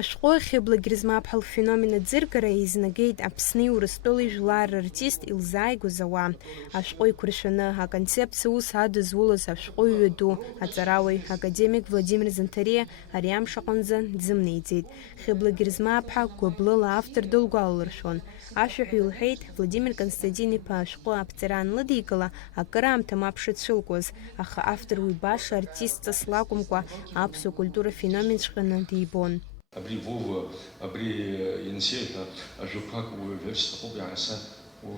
Ашҟой Хьыбла Герзмаԥҳа лфеномен аӡыргара еизнагеит Аԥсни Урыстәылеи жәлар рартист илзааигәаз ауаа. Ашҟой иқәыршәаны аконцепциа ус адызулаз ашәҟәыҩҩы ду аҵарауаҩ академик Владимир Занҭариа ари амш аҟынӡа дзымнеиӡеит. Хьыбла Герзмаԥҳа гәаблыла автор дылгәалалыршәон. Ашәаҳәа илҳәеит Владимир Константин-иԥа ашәҟәы аԥҵара анлыдикыла акыраамҭа мап шицәылкуаз, аха автор уи баша артистҵас лакәымкәа аԥсуа культура феноменҵәҟьаны дибон. Абри Вова, абри Енсей ҳәа ажәақәак уаҩырц сҭахуп иааса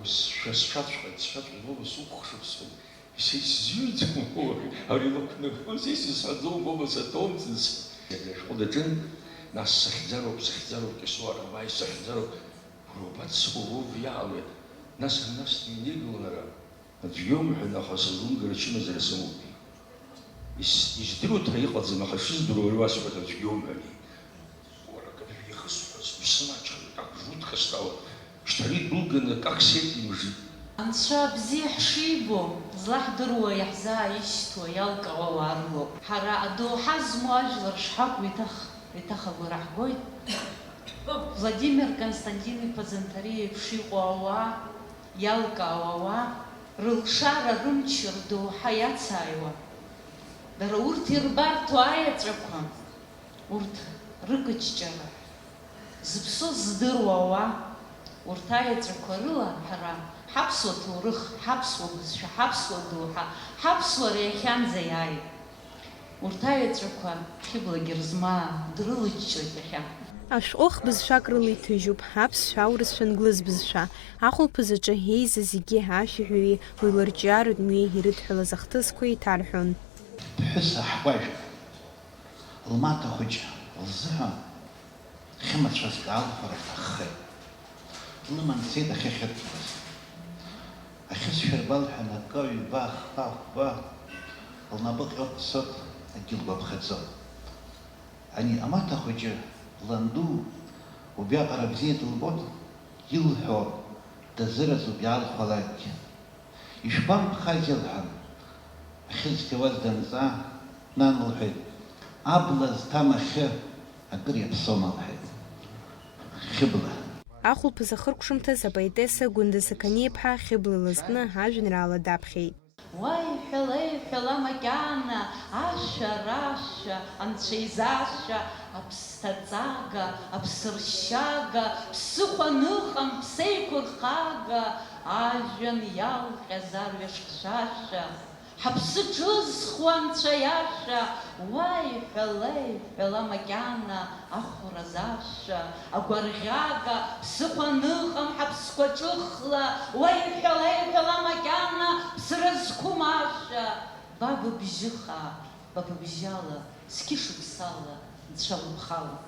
сшәаҵәҟьеит, Вова суқәхшыԥсуеит. Исзҩыӡуам ари лықәнагоз исызҳәаӡом Вова саҭоумҵан. Ашәҟәы даҿын, нас сахьӡароуп, Кьасуар Абаи сахьӡароуп, Вова Вова иаалеит. Нас динеигылон ара, аӡәгьы умҳәан, аха сызлымгара ачымазара сымоуп. Издыруеит ҳәа иҟаӡам, аха шыздыруа уи уасҳәоит, аӡәгьы умҳәани. Так жутко стало, что долго как сеть мужик. Анцәа бзиа ҳшибо, злаҳдыруа иаҳзааишьҭуа иалкаауа ауаа рылоуп. Ҳара адоуҳа змоу ажәлар шҳакәу еиҭах агәра ҳгоит. Владимир Константин-иԥа Занҭариа еиԥш иҟоу ауаа, иалкаауа ауаа, рылшара рымч рдоуҳа иацааиуа. Дара урҭ ирбарҭоу аеҵәақәа, урҭ рыкыҷҷара зыԥсо здыруа ауаа, урҭ аеҵәақәа рыла ҳара ҳаԥсуа ҭоурых, ҳаԥсуа бызшәа, ҳаԥсуа доуҳа, ҳаԥсуара иахьанӡа иааит. Урҭ аеҵәақәа Хьыбла Герзмаа дрылыҷҷоит иахьа. Ашәҟәы хбызшәак рыла иҭыжьуп, аԥсшәа, аурысшәа, англыз бызшәа. Ахәылԥаз аҿы еиза зегьы ашәаҳәаҩи уи лырҿиаратә мҩеи ирыдҳәалаз ахҭысқәа еиҭарҳәон. Ԥҳәыс аҳкәажә лмаҭа хәыҷ лзыҳәан хьымацәас даалхәара рҭаххеит. Лыман дцеит ахьахьырҭаз. Ахьысшәырбалҳәан акы ҩба, ахба, лнапы ҟьоит цот, акгьы лгәаԥхаӡом. Ани амаҭа хәыҷы ланду убриаҟара бзиа дылбон, илҳәо дазыразуп иаалхәалакгьы. Ишәбамԥхазеи лҳәан, ахьызҭиуаз данҵаа, нан лҳәеит, абла зҭам ахьы акыр иаԥсома лҳәеит. Хьыбла. Ахәылԥаз ахыркәшамҭаз апоетесса Гәында Сақаниаԥҳа Хьыбла илызкны ажәеинраала даԥхьеит. Уаиҳәала макьана, ашәа-рашәа, анцәа-изашәа, аԥсҭаҵага, аԥсыршьага, ԥсыхәа-ныҟам, ԥсеиқәырхага, ажәҩан иалҟьаз арҩаш хьшәашәа, ҳаԥсы ҿызхуа анцәа иашәа, уаиҳәала макьана, ахәразашәа, агәарӷьага, ԥсыхәа-ныҟам, ҳаԥсқәа ҿыхла, уаиҳәала макьана, ԥсра зқәым ашәа, ба быбжьыхаа, ба быбжьала, зқьышықәсала, нцәа лыԥхала.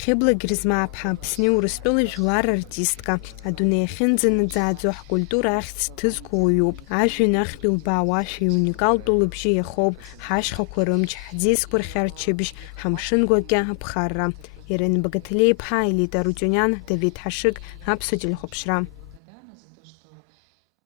Хьыбла Герзмаԥҳа Аԥсни Урыстәылеи жәлар артистка. Адунеи ахьынӡанаӡааӡо ҳкультура ахьӡ ҭызго уаҩуп. Ажәҩан ахьтә илбаауашәа иуникалтәу лыбжьы иахоуп ҳашьхақәа рымч, ҳӡеизгәырӷьа рчыбжь, ҳамшын гәакьа аԥхарра. Ирина Багаҭалиа-иԥҳа, Елита Арутиуниан, Давид Ҳашыг, Аԥсуа телехәаԥшра.